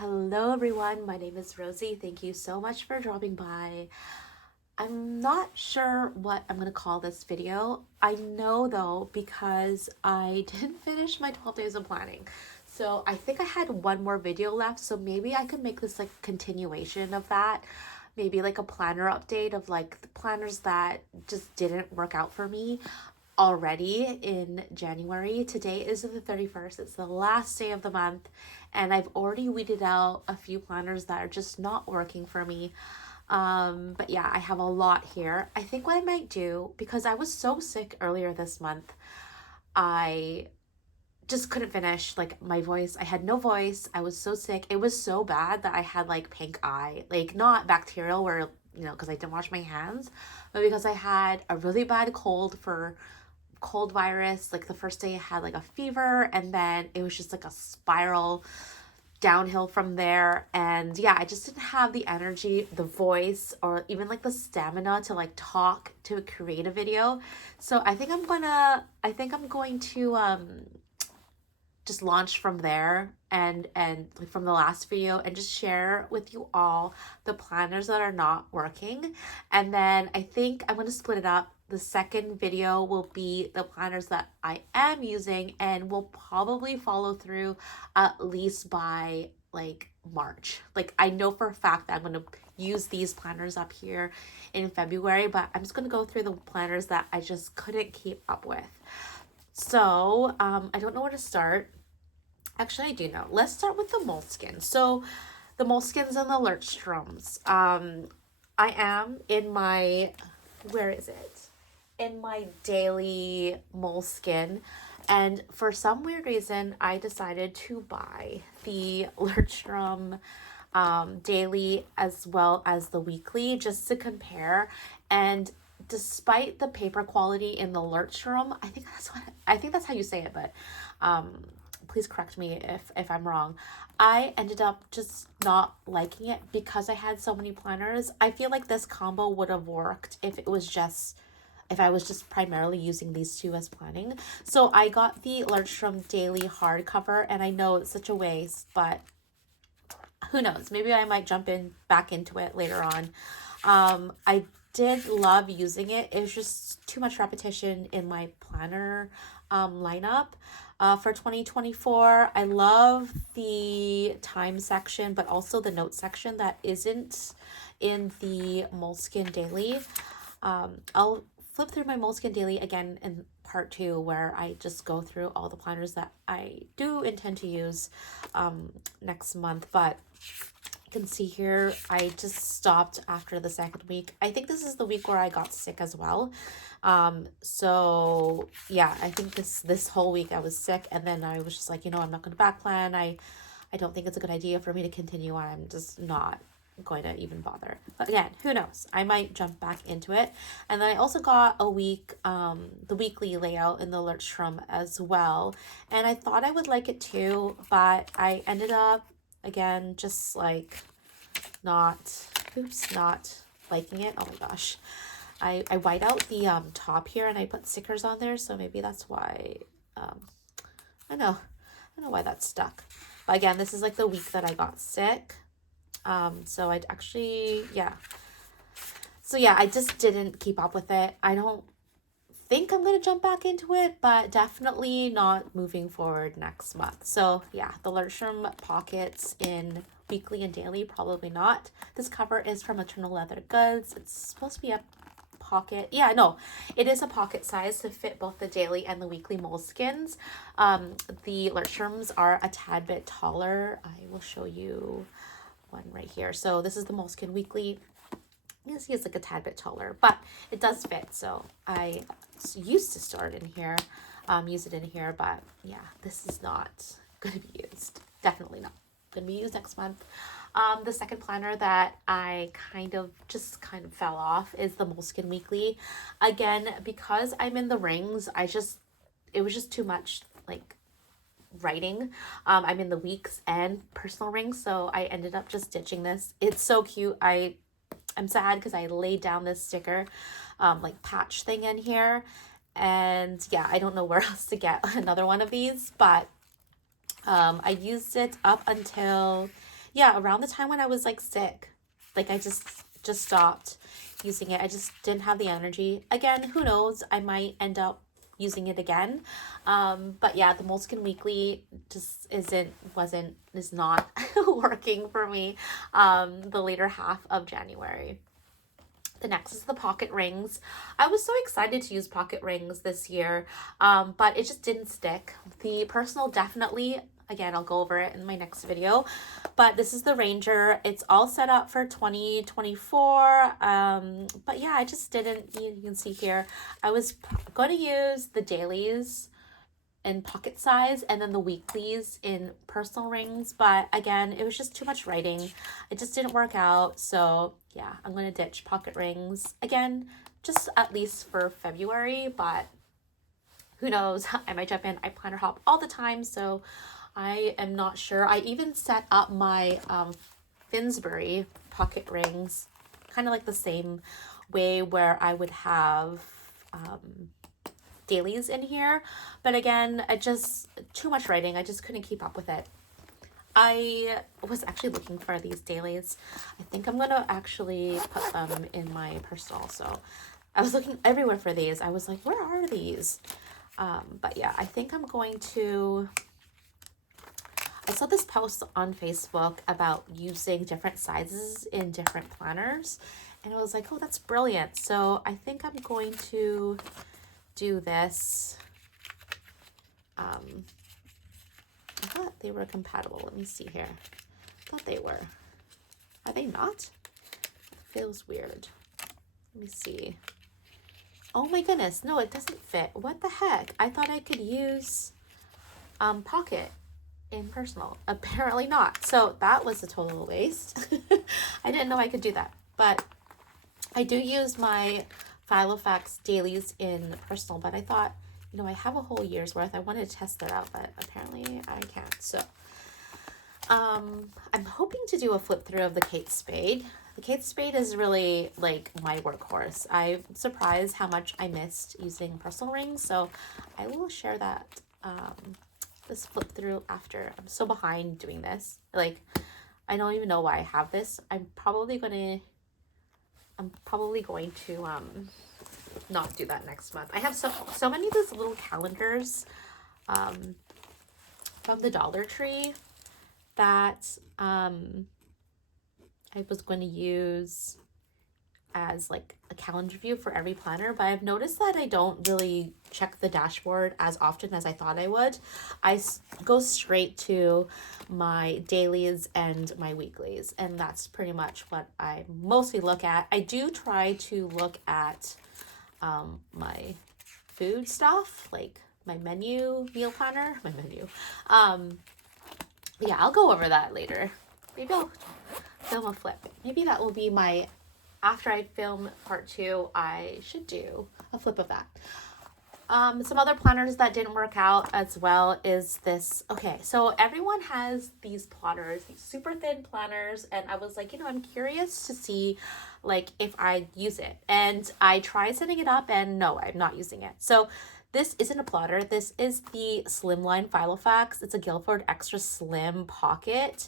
Hello everyone, my name is Rosie. Thank you so much for dropping by. I'm not sure what I'm gonna call this video. I know though because I didn't finish my 12 days of planning. So I think I had one more video left, so maybe I could make this like continuation of that. Maybe like a planner update of like the planners that just didn't work out for me already in January. Today is the 31st. It's the last day of the month, and I've already weeded out a few planners that are just not working for me. But yeah, I have a lot here. I think what I might do, because I was so sick earlier this month, I just couldn't finish like my voice. I had no voice. I was so sick. It was so bad that I had like pink eye, like not bacterial where, because I didn't wash my hands, but because I had a really bad cold virus. Like the first day I had like a fever, and then it was just like a spiral downhill from there. And yeah, I just didn't have the energy, the voice, or even like the stamina to like talk to create a video. So I think I'm going to just launch from there and like from the last video, and just share with you all the planners that are not working. And then I think I'm going to split it up. The second video will be the planners that I am using, and will probably follow through at least by like March. Like I know for a fact that I'm going to use these planners up here in February, but I'm just going to go through the planners that I just couldn't keep up with. So I don't know where to start. Actually, I do know. Let's start with the Moleskine. So the Moleskines and the Leuchtturms. I am in my, where is it? In my daily Moleskine. And for some weird reason, I decided to buy the Leuchtturm daily as well as the weekly, just to compare. And despite the paper quality in the Leuchtturm, I think that's how you say it, but please correct me if I'm wrong. I ended up just not liking it because I had so many planners. I feel like this combo would have worked if I was just primarily using these two as planning. So I got the Leuchtturm daily hardcover, and I know it's such a waste, but who knows? Maybe I might jump back into it later on. I did love using it. It was just too much repetition in my planner lineup. For 2024, I love the time section, but also the note section that isn't in the Moleskine daily. I'll flip through my Moleskine daily again in part 2, where I just go through all the planners that I do intend to use next month. But you can see here, I just stopped after the second week. I think this is the week where I got sick as well. So yeah, I think this whole week I was sick, and then I was just like, I'm not going to back plan. I don't think it's a good idea for me to continue. I'm just not going to even bother. But again, who knows? I might jump back into it. And then I also got the weekly layout in the Leuchtturm as well. And I thought I would like it too, but I ended up, again, just like not liking it. Oh my gosh. I white out the top here, and I put stickers on there, so maybe that's why. I don't know why that's stuck. But again, this is like the week that I got sick. So I'd actually, yeah. So yeah, I just didn't keep up with it. I don't think I'm gonna jump back into it, but definitely not moving forward next month. So yeah, the Leuchtturm pockets in weekly and daily, probably not. This cover is from Eternal Leather Goods. It's supposed to be a pocket. Yeah, no, it is a pocket size to fit both the daily and the weekly Moleskines. The Leuchtturms are a tad bit taller. I will show you one right here. So this is the Moleskine weekly. You can see it's like a tad bit taller, but it does fit. So I used to store it in here, use it in here, but yeah, this is not going to be used. Definitely not going to be used next month. The second planner that I kind of fell off is the Moleskine weekly. Again, because I'm in the rings, it was just too much like writing. I'm in the weeks and personal rings, so I ended up just ditching this. It's so cute. I'm sad because I laid down this sticker like patch thing in here, and yeah, I don't know where else to get another one of these, but I used it up until yeah, around the time when I was like sick. Like I just stopped using it. I just didn't have the energy. Again, who knows? I might end up using it again. But yeah, the Moleskine Weekly just is not working for me the later half of January. The next is the pocket rings. I was so excited to use pocket rings this year, but it just didn't stick. The personal definitely, again, I'll go over it in my next video, but this is the Ranger. It's all set up for 2024, but yeah, I just didn't, you can see here, I was going to use the dailies in pocket size and then the weeklies in personal rings, but again, it was just too much writing. It just didn't work out. So yeah, I'm gonna ditch pocket rings again, just at least for February, but who knows? I might jump in. I planner hop all the time, so I am not sure. I even set up my Finsbury pocket rings kind of like the same way, where I would have dailies in here, but again, I just too much writing. I just couldn't keep up with it. I was actually looking for these dailies. I think I'm gonna actually put them in my personal. So I was looking everywhere for these. I was like, where are these? But yeah, I think I'm going to, I saw this post on Facebook about using different sizes in different planners, and I was like, oh, that's brilliant. So I think I'm going to do this. I thought they were compatible. Let me see here. I thought they were. Are they not? It feels weird. Let me see. Oh my goodness. No, it doesn't fit. What the heck? I thought I could use pocket in personal. Apparently not. So that was a total waste. I didn't know I could do that. But I do use my Filofax dailies in personal, but I thought, you know, I have a whole year's worth. I wanted to test that out, but apparently I can't. So I'm hoping to do a flip through of the Kate Spade. The Kate Spade is really like my workhorse. I'm surprised how much I missed using personal rings, so I will share that this flip through after. I'm so behind doing this. Like, I don't even know why I have this. I'm probably going to not do that next month. I have so many of those little calendars from the Dollar Tree that I was going to use as like a calendar view for every planner, but I've noticed that I don't really check the dashboard as often as I thought I would. I go straight to my dailies and my weeklies, and that's pretty much what I mostly look at. I do try to look at my food stuff, like my meal planner, yeah, I'll go over that later. Maybe I'll film a flip. Maybe that will be my, after I film part 2, I should do a flip of that. Some other planners that didn't work out as well is this. Okay, so everyone has these planners, these super thin planners, and I was like, you know, I'm curious to see like if I use it. And I tried setting it up, and no, I'm not using it. So this isn't a plotter. This is the Slimline Filofax. It's a Guilford Extra Slim Pocket.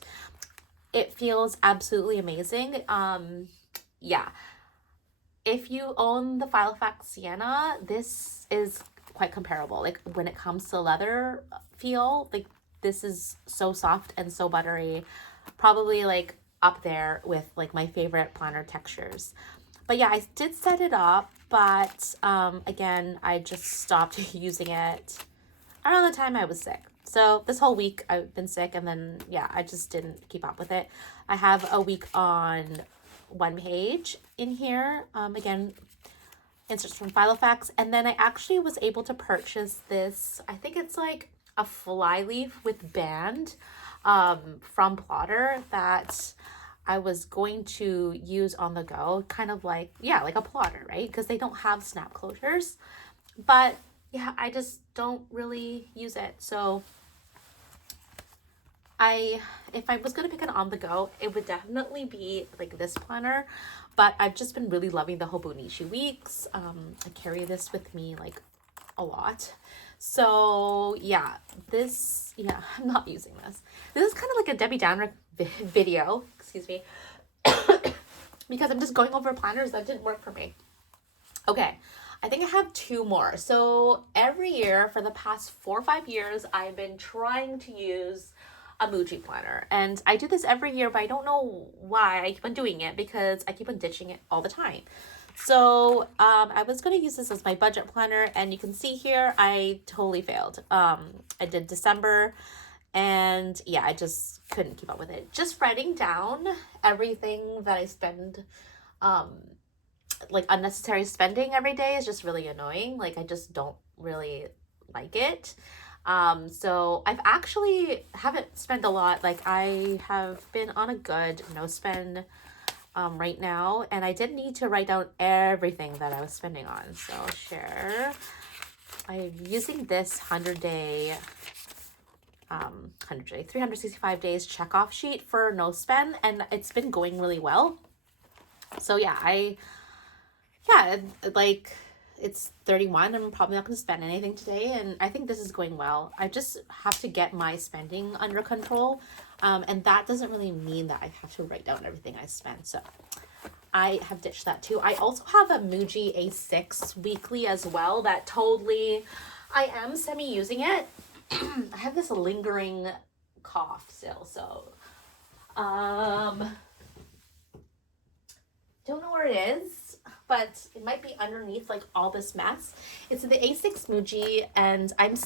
It feels absolutely amazing. Yeah. If you own the Filofax Sienna, this is quite comparable. Like when it comes to leather feel, like this is so soft and so buttery. Probably like up there with like my favorite planner textures. But yeah, I did set it up, but again, I just stopped using it around the time I was sick. So this whole week I've been sick, and then yeah, I just didn't keep up with it. I have a week on one page in here. Again, inserts from Filofax, and then I actually was able to purchase this. I think it's like a flyleaf with band from Plotter that I was going to use on the go, kind of like, yeah, like a plotter, right? Because they don't have snap closures. But yeah, I just don't really use it. So if I was going to pick it on the go, it would definitely be like this planner. But I've just been really loving the Hobonichi weeks. I carry this with me like a lot. So yeah, I'm not using this. This is kind of like a Debbie Downer video, excuse me, because I'm just going over planners that didn't work for me. Okay, I think I have two more. So every year for the past 4 or 5 years, I've been trying to use a Muji planner. And I do this every year, but I don't know why I keep on doing it because I keep on ditching it all the time. So I was going to use this as my budget planner, and you can see here I totally failed. I did December, and yeah, I just couldn't keep up with it. Just writing down everything that I spend, like unnecessary spending every day is just really annoying. Like I just don't really like it. So I've actually haven't spent a lot. Like I have been on a good no spend right now, and I did need to write down everything that I was spending on. So I'll share. I'm using this 365 days checkoff sheet for no spend, and it's been going really well. So yeah, like it's 31. I'm probably not going to spend anything today, and I think this is going well. I just have to get my spending under control, and that doesn't really mean that I have to write down everything I spend. So I have ditched that too. I also have a Muji A6 weekly as well that totally, I am semi-using it. I have this lingering cough still, so don't know where it is, but it might be underneath like all this mess. It's the A6 Muji, and I'm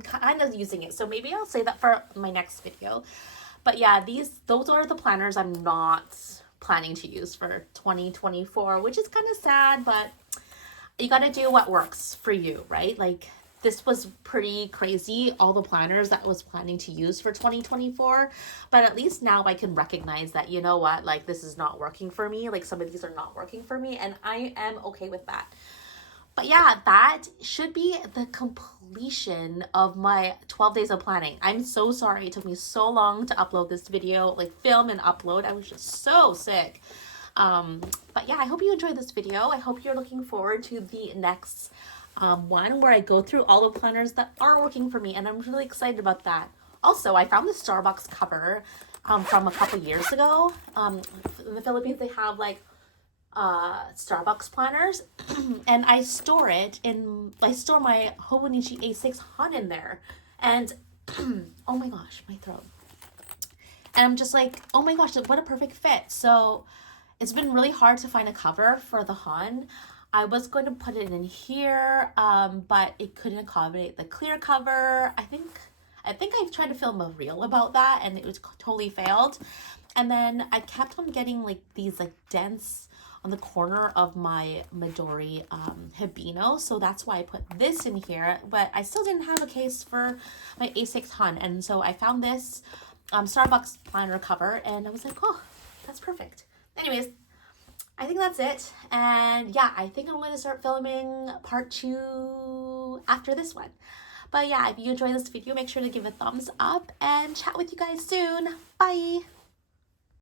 kind of using it, so maybe I'll say that for my next video. But yeah, those are the planners I'm not planning to use for 2024, which is kind of sad, but you got to do what works for you, right? Like this was pretty crazy, all the planners that I was planning to use for 2024, but at least now I can recognize that, you know what, like this is not working for me. Like some of these are not working for me, and I am okay with that. But yeah, that should be the completion of my 12 days of planning. I'm so sorry it took me so long to upload this video, like film and upload. I was just so sick. But yeah, I hope you enjoyed this video. I hope you're looking forward to the next one where I go through all the planners that are working for me, and I'm really excited about that. Also, I found this Starbucks cover from a couple years ago. In the Philippines, they have like Starbucks planners, and I store my Hobonichi A6 Hun in there, and oh my gosh, my throat. And I'm just like, oh my gosh, what a perfect fit. So it's been really hard to find a cover for the Hun. I was going to put it in here, but it couldn't accommodate the clear cover. I think I've tried to film a reel about that, and it was totally failed. And then I kept on getting like these like dents on the corner of my Midori Hibino, so that's why I put this in here. But I still didn't have a case for my A6 Hun, and so I found this Starbucks planner cover, and I was like, oh, that's perfect. Anyways, I think that's it. And yeah, I think I'm going to start filming part 2 after this one. But yeah, if you enjoyed this video, make sure to give a thumbs up and chat with you guys soon. Bye!